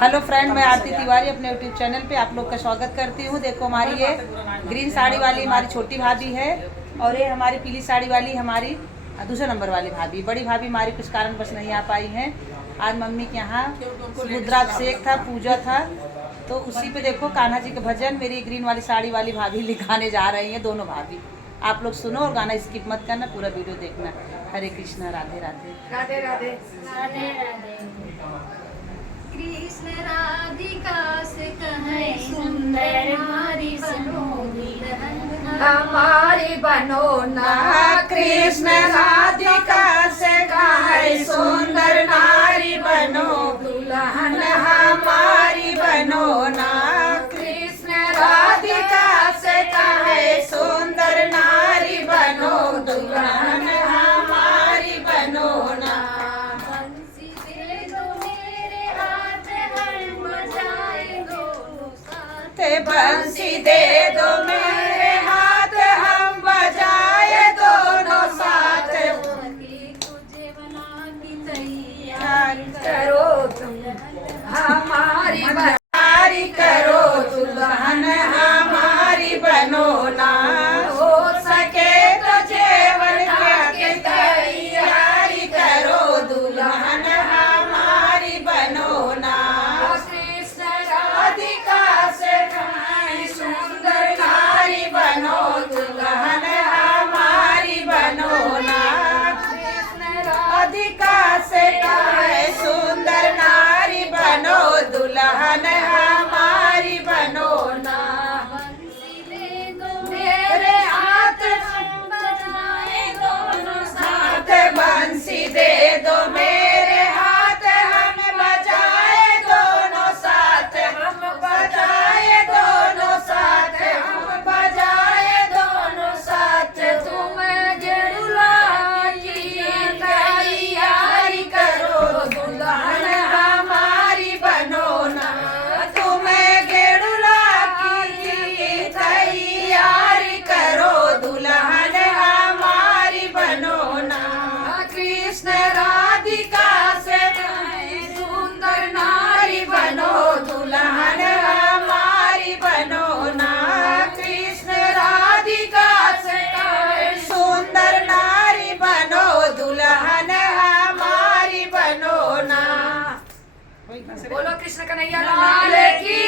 Hello friend, मैं आरती तिवारी अपने YouTube channel पे आप लोग का स्वागत करती हूँ। देखो हमारी ये ग्रीन साड़ी वाली हमारी छोटी भाभी है और ये हमारी पीली साड़ी वाली हमारी दूसरे नंबर वाली भाभी। बड़ी भाभी हमारी कुछ कारणवश नहीं आ पाई हैं। आज मम्मी के यहाँ रुद्राभिषेक था, पूजा था, तो उसी पे देखो कान्हा जी के भजन मेरी ग्रीन वाली साड़ी वाली भाभी लिखाने जा रही हैं। दोनों भाभी आप लोग सुनो और गाना स्किप मत करना, पूरा वीडियो देखना। हरे कृष्णा, राधे राधे। राधे राधे राधे राधे। कृष्ण राधिका से कहे सुंदर हमारी बनो दुल्हन हमारी बनो ना। कृष्ण राधिका से कहे सुंदर नारी बनो दुल्हन हमारी बनो ना। कृष्ण राधिका से कहे सुंदर नारी बनो दुल्हन हमारी बनो ना। बंसी दे दो मेरे हाथ हम बजाए दोनों साथ। बंसी दे दो मेरे हाथ हम बजाए दोनों साथ। के तुझे बना की तैयार करो तुम हमारी बनारी करो दुल्हन हमारी बनो ना। हो सके तो जेवन के तैयारी करो दुल्हन हमारी बनो ना। कृष्ण राधिका से कहीं सुंदर नारी बनो दुल्हन हमारी बनो ना। कृष्ण राधिका से कहे सुंदर नारी बनो दुल्हन हमारी बनो ना। बंसी दे दो मेरे हाथ हम बजाए दोनों साथ। साथ बंसी दे दो मेरे हाथ हम बजाए दोनों साथ। हम बजाए दोनों साथ, हम बजाए दोनों साथ। तुम गेरुला की तैयारी करो दुल्हन हमारी बनो ना। तुम गेरुला की तैयारी करो दुल्हन हमारी बनो ना। कृष्ण राधिका से कहे सुंदर नारी बनो दुल्हन हमारी बनो ना। कृष्ण राधिका से कहे सुंदर नारी बनो दुल्हन हमारी बनो ना। बोलो कृष्ण कन्हैया लाल की